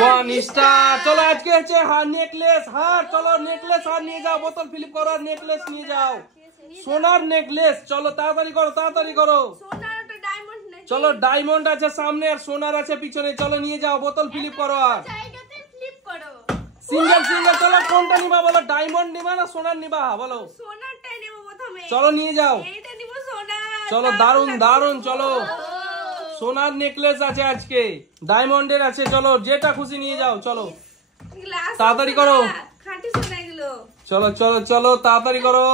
One star. চলো আজকে হচ্ছে নেকলেস হার, চলো নেকলেস হার নিয়ে যাও, বোতল ফিলিপ করো আর নেকলেস নিয়ে যাও, সোনার নেকলেস। চলো তাড়াতাড়ি করো, তাড়াতাড়ি করো। চলো ডায়মন্ড আছে সামনে আর সোনার আছে পিছনে, চলো নিয়ে যাও, বোতল ফিলিপ করো আর সিঙ্গেল সিঙ্গেল। চলো কোনটা নিবা বলো, ডায়মন্ড নিবা না সোনার নিবা বলো? সোনারটাই নেব প্রথমে। চলো নিয়ে যাও, এইটা নিব সোনার। চলো দারুন দারুন। চলো সোনার নেকলেস আছে আজকে, ডায়মন্ডের আছে, চলো যেটা খুশি নিয়ে যাও। চলো তাড়াতাড়ি করো, খাঁটি সোনা এগুলো। চলো চলো চলো তাড়াতাড়ি করো।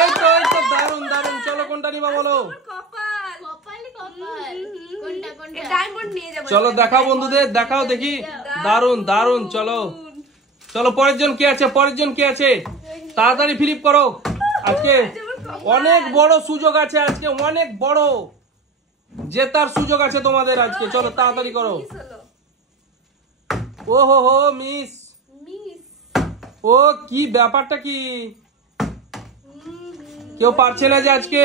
এই তো দারুন দারুন। চলো কোনটা নিবা বলো? কপাল কপাল কপাল কোনটা কোনটা? ডায়মন্ড নিয়ে যাব। চলো দেখাও বন্ধুদের, দেখাও দেখি। দারুন দারুন। চলো চলো পরের জন কে আছে, পরের জন কে আছে, তাড়াতাড়ি ফিলিপ করো। আজকে অনেক বড় সুযোগ আছে, আজকে অনেক বড় জেতার সুযোগ আছে তোমাদের আজকে। চলো তাড়াতাড়ি করো। ও হো হো মিস, ও কি ব্যাপারটা কি, কেউ পারছে না যে আজকে।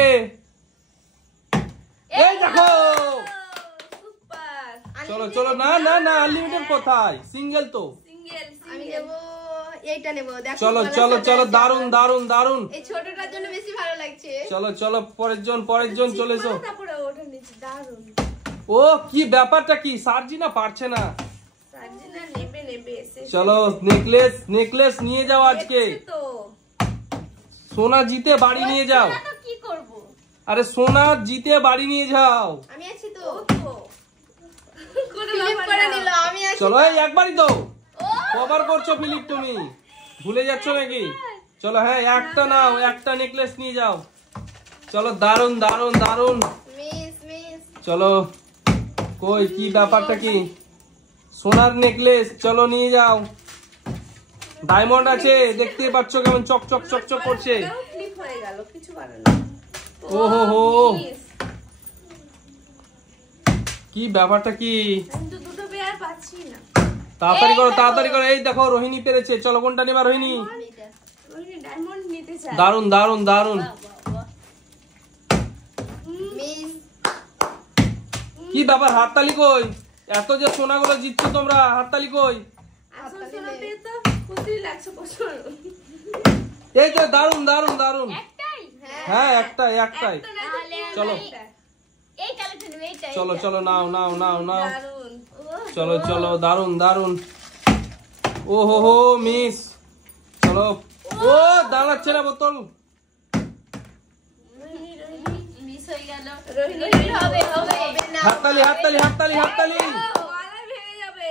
এই দেখো, সুপার চলো চলো। না না না, আনলিমিটেড কোথায়, সিঙ্গেল তো। সিঙ্গেল আমি নেব এইটা নেব। দেখো চলো চলো চলো দারুন দারুন দারুন। এই ছোটটার জন্য বেশি ভালো লাগছে। চলো চলো পরের জন চলে এসো। তারপরে ওটা নিচে দারুন। ও কি ব্যাপারটা কি, সার্জিনা পারছে না। সার্জিনা নেবে নেবে। চলো নেকলেস নেকলেস নিয়ে যাও আজকে, তো সোনা জিতে বাড়ি নিয়ে যাও। তো কি করব? আরে সোনা জিতে বাড়ি নিয়ে যাও। আমি আছি তো। কোন ফিলিপ করে নিল, আমি আছি। চলো এই একবারই তো কভার করছো ফিলিপ, তুমি ভুলে যাচ্ছ নাকি? চলো হ্যাঁ একটা নাও, একটা নেকলেস নিয়ে যাও। চলো দারুন দারুন দারুন। Miss miss. চলো কই কি ব্যাপারটা কি, সোনার নেকলেস চলো নিয়ে যাও। ডায়মন্ড আছে, দেখতে পাচ্ছ কেমন চকচক চকচক করছে। ক্লিপ হয়ে গেল, কিছু করার নেই। ও হো হো, কি ব্যাপারটা কি, আমি তো দুটো পেয়ার পাচ্ছি না। তাড়াতাড়ি করো তাড়াতাড়ি করো। এই দেখো রোহিণী পেরেছে, চলো কোনটা নেবা রোহিণী? এইটা। ওই ডায়মন্ড নিতে চাই। দারুন দারুন দারুন। মিস। কি ব্যাপার, হাততালি কই? এত যে সোনাগুলো জিতছো তোমরা, হাততালি কই? আসল সোনা পেয়ে তো খুশি লাগছে প্রচুর। এই তো দারুন দারুন দারুন। একটাই? হ্যাঁ একটাই একটাই। তাহলে চলো। এই কালারটা নেব, এইটা। চলো চলো নাও নাও নাও নাও। দারুন। চলো চলো দারুন দারুন। ও হো হো মিস। চলো ও দাঁড়াচ্ছে না বোতল। মিস হয়ে গেল। রোহিণী হবে হবে না। হাততালি হাততালি হাততালি হাততালি। গলা ভেঙে যাবে।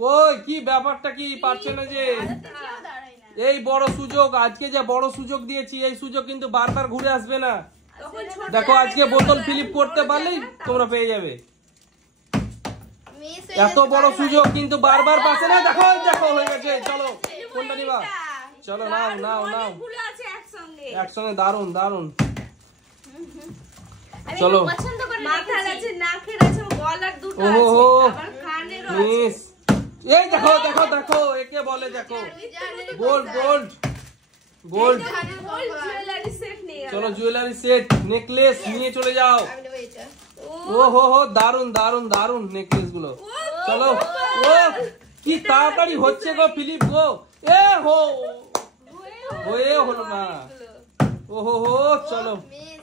কই কি ব্যাপারটা কি, পারছে না যে। কেউ দাঁড়ায় না। এই বড় সুযোগ, আজকে যে বড় সুযোগ দিয়েছি, এই সুযোগ কিন্তু বারবার ঘুরে আসবে না। তখন ছোট দেখো আজকে বোতল ফিলিপ করতে পারলেই তোমরা পেয়ে যাবে। মিস এত বড় সুযোগ কিন্তু বারবার পাচ্ছে না। দেখো দেখো হয়ে গেছে। চলো কোনটা নিবা? চলো নাও নাও নাও, ফুল আছে একসঙ্গে। একসঙ্গে দারুন দারুন। আমি চলো। পছন্দ করে মাথার আছে, নাকের আছে, গলার দুটো ওহো আছে, হো আবার কানেরও আছে। মিস। এই দেখো দেখো দেখো, একে বলে দেখো gold gold gold. Gold jewellery set নিয়ে গেল। চলো জুয়েলারি সেট নেকলেস নিয়ে চলে যাও। আমি নেব এইটা। ও হো হো দারুন দারুন দারুন নেকলেস গুলো। চলো ও কি তাড়াতাড়ি হচ্ছে গো ফিলিপ গো। এ হো হয়ে হলো না। ও হো হো চলো মিস।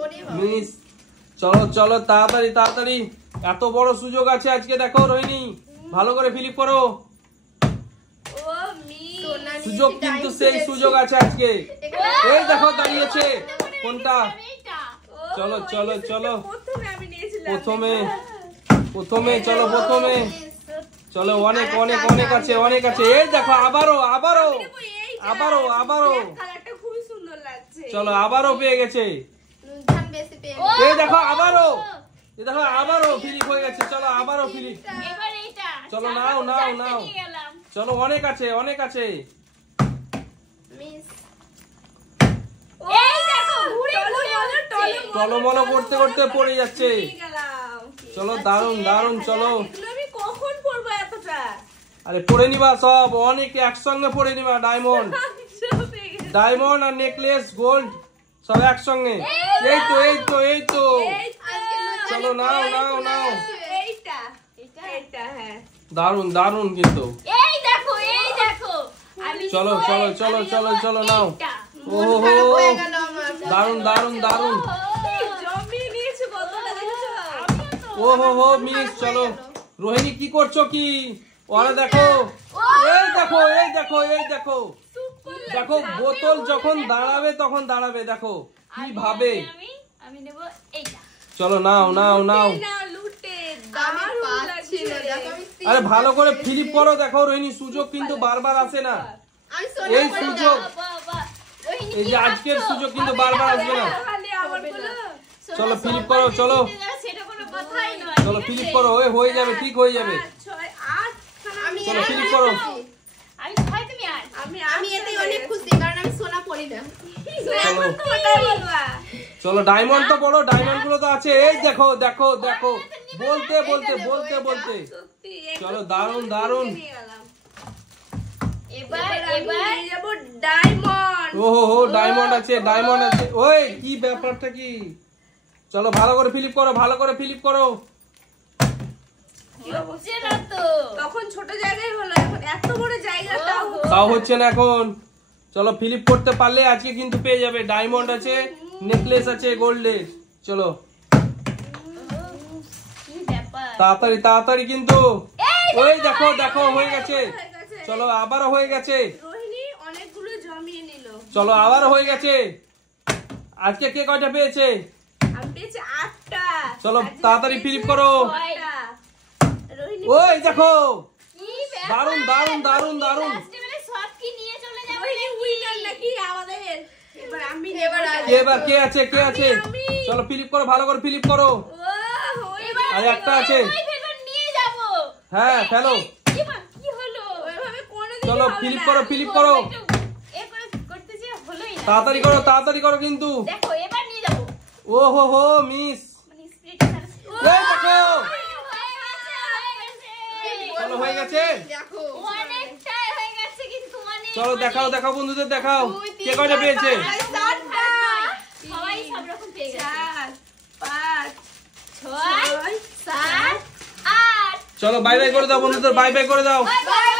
ওরে বাবা। মিস। চলো চলো তাড়াতাড়ি তাড়াতাড়ি, এত বড় সুযোগ আছে আজকে। দেখো রোহিণী ভালো করে ফিলিপ করো, ও মি সোনা নিয়েছি, সুযোগ কিন্তু diamond সেই নিয়েছি। সুযোগ আছে আজকে। এই দেখো দাঁড়িয়েছে কোনটা। এইটা। চলো চলো চলো প্রথমে আমি নিয়েছিলাম। প্রথমে প্রথমে চলো প্রথমে। চলো অনেক অনেক অনেক আছে অনেক আছে। এই দেখো আবারও আবারও আবারও আবারও। কালারটা খুবই সুন্দর লাগছে। চলো আবারও পেয়ে গেছে। ধান বেশি পেয়ে ও, এই দেখো আবারও, এই দেখো আবারও ফিলিপ হয়ে গেছে। চলো আবারও ফিলিপ। এবার এইটা। চলো নাও নাও নাও। নিয়ে গেলাম। চলো অনেক আছে অনেক আছে। মিস। এই দেখো ঘুরে ঘুরে টলমলো করতে করতে পড়ে যাচ্ছে। নিয়ে গেলাম। চলো দারুন দারুন। চলো এগুলো আমি কখন পরবো এতটা? আরে পড়ে নিবা সব, অনেক একসঙ্গে পড়ে নিবা। ডায়মন্ড ডায়মন্ড আর নেকলেস গোল্ড সব একসঙ্গে। এই তো এই তো এই তো। এই তো। চলো নাও নাও নাও। এইটা দারুন দারুন কিন্তু এই দেখো আমি চলো নেবো চলো এই- চলো আমি চলো নেবো চলো নাও এইটা। ওহো মন খারাপ হয়ে গেল আমার। দারুন দারুন দারুন জমিয়ে নিয়েছে বোতলটা দেখেছো? ওহো হো মিস চলো রোহিণী কি করছো কি ওরা দেখো এই দেখো এই দেখো এই দেখো দেখো বোতল যখন দাঁড়াবে তখন দাঁড়াবে দেখো কি ভাবে আমি নেব এইটা। চলো নাও নাও নাও না লুটে আমি দারুণ পাচ্ছি না, লাগছে। দেখো আমি আরে ভালো করে ফিলিপ করো দেখো রোহিণী সুযোগ কিন্তু বারবার আসে না আমি এই সোনা করে সুযোগ বাবা রোহিণী এই কি যে আজকের ভাবছো? সুযোগ কিন্তু হবে বারবার না, আসবে না খালি আমার বলো। সোনা চলো, ফিলিপ সব করো, বাজে চলো। জিতে যাবে, সেটা কোনো কথাই নয়, চলো ঠিক ফিলিপ আছে? করো ওই হয়ে যাবে ঠিক হয়ে যাবে 5, 6, 8 খানা আমি চলো, এর ফিলিপ আগে করো। পাচ্ছি। আমি ছয়, তুমি আট। আমি আমি এতেই অনেক খুশি কারণ আমি সোনা পড়ি না। চলো তো ওটাই বলবা। চলো ডায়মন্ড তো বলো ডায়মন্ড গুলো তো আছে এই দেখো দেখো দেখো বলতে বলতে বলতে বলতে সত্যি চলো দারুন দারুন নিয়ে গেলাম। এবার আমি এবার নিয়ে যাবো ডায়মন্ড। ওহো হো ডায়মন্ড আছে ডায়মন্ড আছে ওই কি ব্যাপারটা কি চলো ভালো করে ফিলিপ করো ভালো করে ফিলিপ করো হচ্ছে না তো। তখন ছোট জায়গায় হলো, এখন এত বড় জায়গাটা ওহো। তাও হচ্ছে না এখন চলো ফিলিপ করতে পারলে আজকে কিন্তু পেয়ে যাবে ডায়মন্ড আছে নেকলেস আছে গোল্ডের চলো কি ব্যাপার? তাড়াতাড়ি তাড়াতাড়ি কিন্তু এই ওই দেখো দেখো হয়ে গেছে হয়ে গেছে। চলো আবারও হয়ে গেছে রোহিণী অনেকগুলো জমিয়ে নিল। চলো আবারও হয়ে গেছে আজকে কে কয়টা পেয়েছে আমি পেয়েছি 8টা। চলো, সাজিয়ে তাড়াতাড়ি পেয়েছে ফিলিপ করো। 6টা। রোহিণী ওই দেখো কি ব্যাপার? দারুন দারুন দারুন দারুন লাস্টে মানে সব কি নিয়ে চলে যাবে রোহিণী নাকি? উইনার নাকি আমাদের? এবার আমি এবার নেব। কে এবার কে আছে কে আছে আমি। চলো ফিলিপ করো ভালো করে ফিলিপ করো ও, হয়ে এবার আর আমি একটা ওই আছে। ভেতর নিয়ে যাবো। হ্যাঁ ফেলো এবার কি হলো? ওইভাবে কোনোদিনই চলো হবে ফিলিপ না। করো ফিলিপ করো একটু এ করে করতে যে হলোই না। তাড়াতাড়ি করো কিন্তু দেখো এবার নিয়ে যাবো। ও হো হো মিস মানে স্প্রেটা এই দেখো হয়ে চলো হয়ে গেছে দেখো অনেকটাই হয়ে গেছে কিন্তু অনেক চলো দেখাও দেখাও বন্ধুদের দেখাও কে কয়টা পেয়েছে সবাই সব রকম পেয়ে গেছে 4, 5, 6 7 8 চলো বাই বাই করে দাও বন্ধুদের বাই বাই করে দাও বাই বাই